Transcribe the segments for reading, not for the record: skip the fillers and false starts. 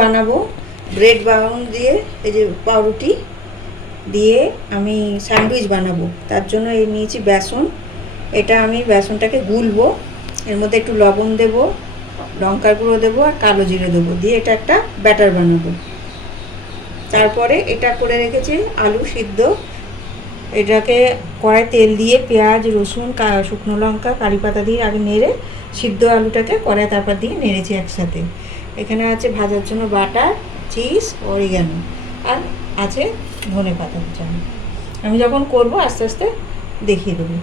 বানাবো ব্রেড বাউন দিয়ে, এই যে পাউরুটি দিয়ে আমি স্যান্ডউইচ বানাবো। তার জন্য এই নিয়েছি বেসন। এটা আমি বেসনটাকে গুলবো, এর মধ্যে একটু লবণ দেব, লঙ্কার গুঁড়ো দেবো আর কালো জিরে দেবো, দিয়ে এটা একটা ব্যাটার বানাবো। তারপরে এটা করে রেখেছি আলু সিদ্ধ, এটাকে কড়াই তেল দিয়ে পেঁয়াজ রসুন শুকনো লঙ্কা কারি পাতা দিয়ে আগে নেড়ে সিদ্ধ আলুটাকে কড়াই তারপর দিয়ে নেড়েছি একসাথে। এখানে আছে ভাজার জন্য বাটার, চিজ, অরিগ্যানো আর আছে ধনে পাতা কুচানো। আমি যখন করব আস্তে আস্তে দেখিয়ে দেবো।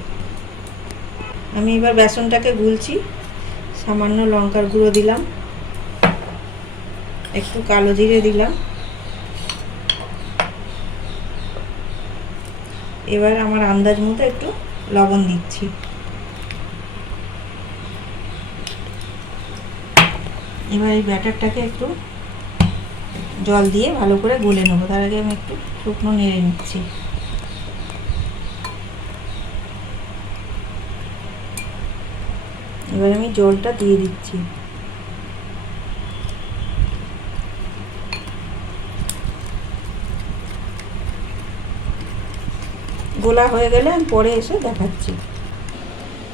আমি এবার বেসনটাকে গুলছি, সামান্য লঙ্কার গুঁড়ো দিলাম, একটু কালো জিরে দিলাম, এবার আমার আন্দাজ মতো একটু লবণ দিচ্ছি। এবার এই ব্যাটারটাকে একটু জল দিয়ে ভালো করে গুলে নেবো। তার আগে আমি একটু শুকনো নেড়ে নিচ্ছি। এবার আমি জলটা দিয়ে দিচ্ছি। গোলা হয়ে গেলে আমি পরে এসে দেখাচ্ছি।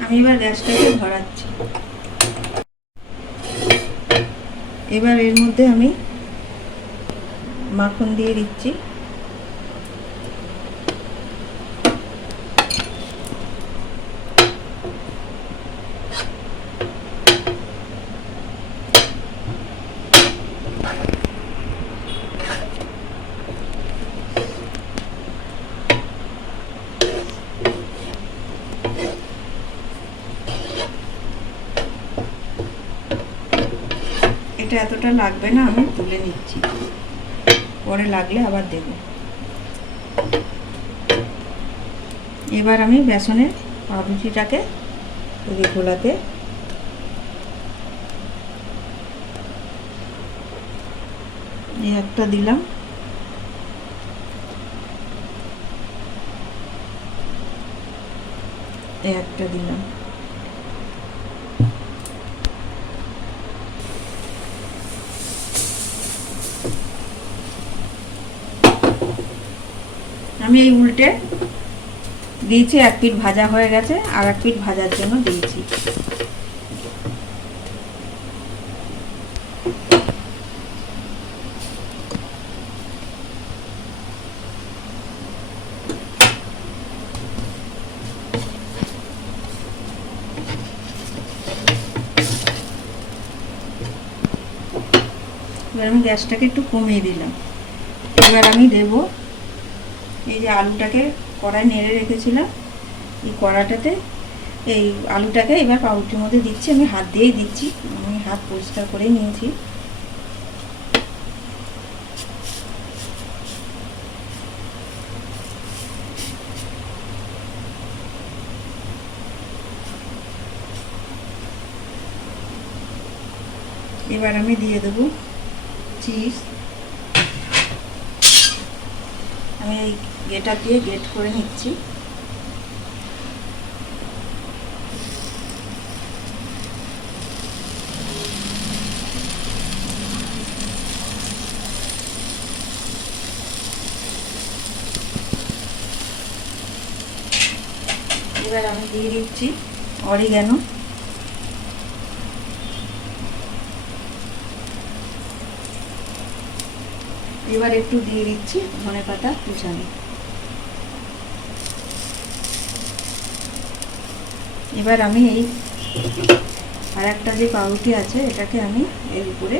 আমি এবার গ্যাসটাকে ধরাচ্ছি। এবার এর মধ্যে আমি মাখন দিয়ে দিচ্ছি। এটা এতটা লাগবে না, আমি তুলে নিচ্ছি, পরে লাগলে আবার দেব। এবার আমি বেসনের পাউরুটিটাকে গোলাতে একটা দিলাম, একটা দিলাম, আমি এই উল্টে দিয়েছি। এক পিঠ ভাজা হয়ে গেছে, আর এক পিঠ ভাজার জন্য দিয়েছি। এবার আমি গ্যাসটাকে একটু কমিয়ে দিলাম। এবার আমি দেব এই যে আলুটাকে কড়াই নেড়ে রেখেছিলাম, এই কড়াটাতে এই আলুটাকে এবার পাউরুটির মধ্যে দিচ্ছি। আমি হাত দিয়েই দিচ্ছি, আমি হাত পরিষ্কার করেই নিয়েছি। এবার আমি দিয়ে দেবো চিজ। আমি এই গ্রেটার দিয়ে গ্রেট করে নিচ্ছি। এবার আমি দিয়ে দিচ্ছি অরিগ্যানো। এবার একটু দিয়ে দিচ্ছি ধনে পাতা কুচানো। এবার আমি এই আর একটা যে পাউরুটি আছে এটাকে আমি এর উপরে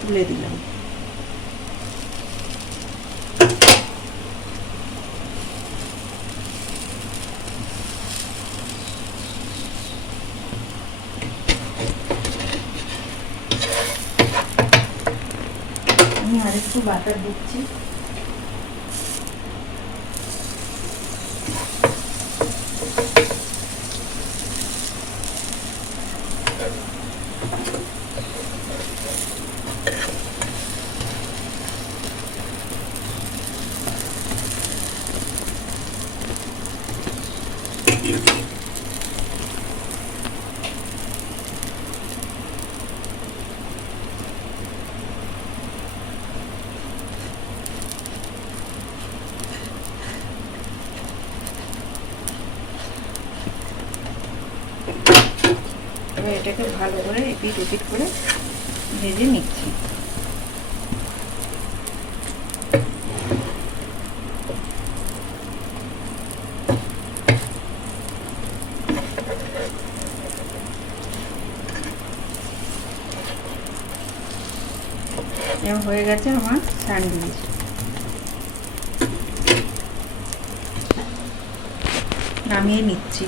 তুলে দিলাম। আমি আরেকটু বাটার দিচ্ছি। এবার এটাকে ভালো করে এপিট ওপিট করে ভেজে নিচ্ছি। এবার হয়ে গেছে আমার স্যান্ডউইচ। নামিয়ে নিচ্ছি।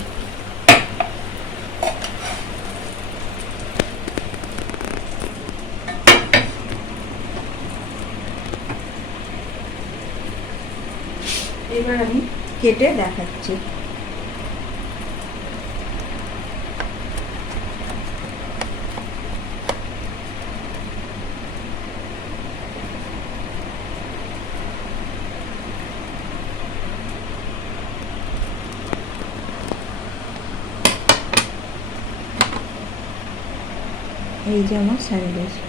এবার আমি কেটে দেখাচ্ছি। এই যে আমার স্যান্ডউইচ।